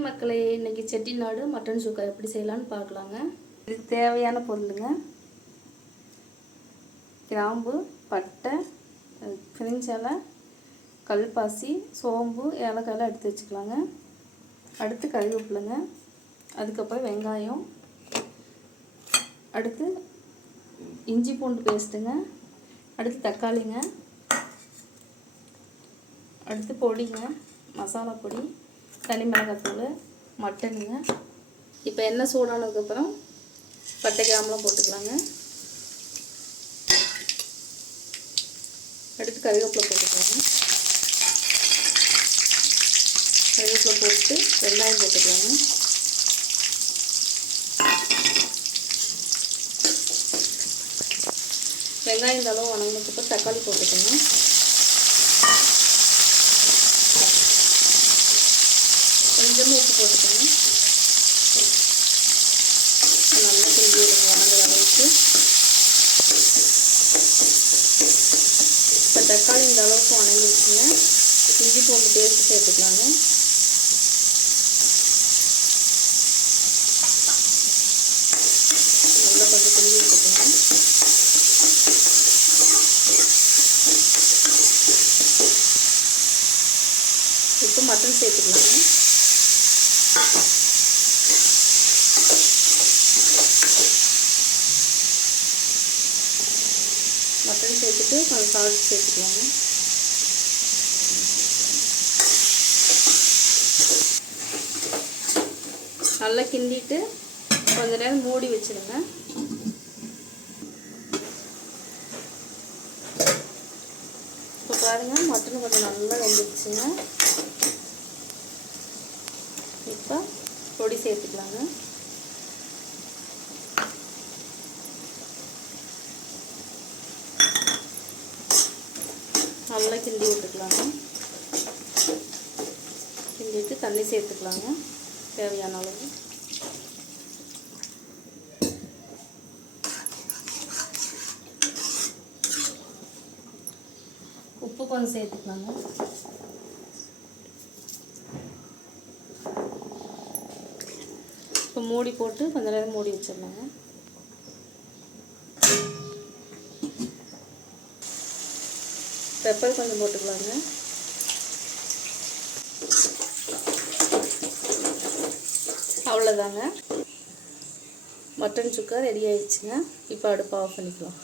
Hi மக்களே, இன்றைக்கி Chettinad mutton சுக்கா எப்படி செய்யலான்னு பார்க்கலாங்க. இதுக்கு தேவையான பொருளுங்க: கிராம்பு, பட்டை, பிரிஞ்சி இலை, கல்பாசி, சோம்பு, ஏலக்காயெல்லாம் எடுத்து வச்சுக்கலாங்க. அடுத்து கறிவேப்பிலைங்க, அதுக்கப்புறம் வெங்காயம், அடுத்து இஞ்சி பூண்டு பேஸ்ட்டுங்க, அடுத்து தக்காளிங்க, அடுத்து பொடிங்க, மசாலா பொடி, தனி மிளகாத்தூள், மட்டனுங்க. இப்போ எண்ணெய் சூடானதுக்கப்புறம் பட்டை கிராம்பெலாம் போட்டுக்கலாங்க. அடுத்து கறிவேப்பிலை போட்டுக்கலாங்க. கறிவேப்பிலை போட்டு வெங்காயம் போட்டுக்கலாங்க. வெங்காயம் தளவு வணங்கினதுக்கப்புறம் தக்காளி போட்டுக்கோங்க. கொஞ்சமாக உப்பு போட்டுக்கோங்க. நல்லா கிண்டி விடுங்க வணங்குற அளவுக்கு. இப்போ தக்காளி இந்த அளவுக்கு வணங்கிடுச்சுங்க. இஞ்சி பூண்டு பேஸ்ட் சேர்த்துக்கலாங்க. நல்லா கொஞ்சம் கிண்டி விட்டுக்கோங்க. இப்போ மட்டன் சேர்த்துக்கலாங்க. மட்டன் சேர்த்துட்டு கொஞ்சம் சால்ட் சேர்த்துக்கலாங்க. நல்லா கிண்டிட்டு கொஞ்ச நேரம் மூடி வச்சுருங்க. இப்போ பாருங்கள், மட்டன் கொஞ்சம் நல்லா வெந்துடுச்சுங்க. இப்போ பொடி சேர்த்துக்கலாங்க. நல்லா கிண்டி விட்டுக்கலாங்க. கிண்டிட்டு தண்ணி சேர்த்துக்கலாங்க தேவையான அளவு. உப்பு கொஞ்சம் சேர்த்துக்கலாங்க. இப்போ மூடி போட்டு கொஞ்ச நேரம் மூடி வச்சிடலாங்க. பெப்பர் கொஞ்சம் போட்டுக்கலாங்க. அவ்வளோதாங்க, மட்டன் சுக்கா ரெடி ஆயிடுச்சுங்க. இப்போ அடுப்பை ஆஃப் பண்ணிக்கலாம்.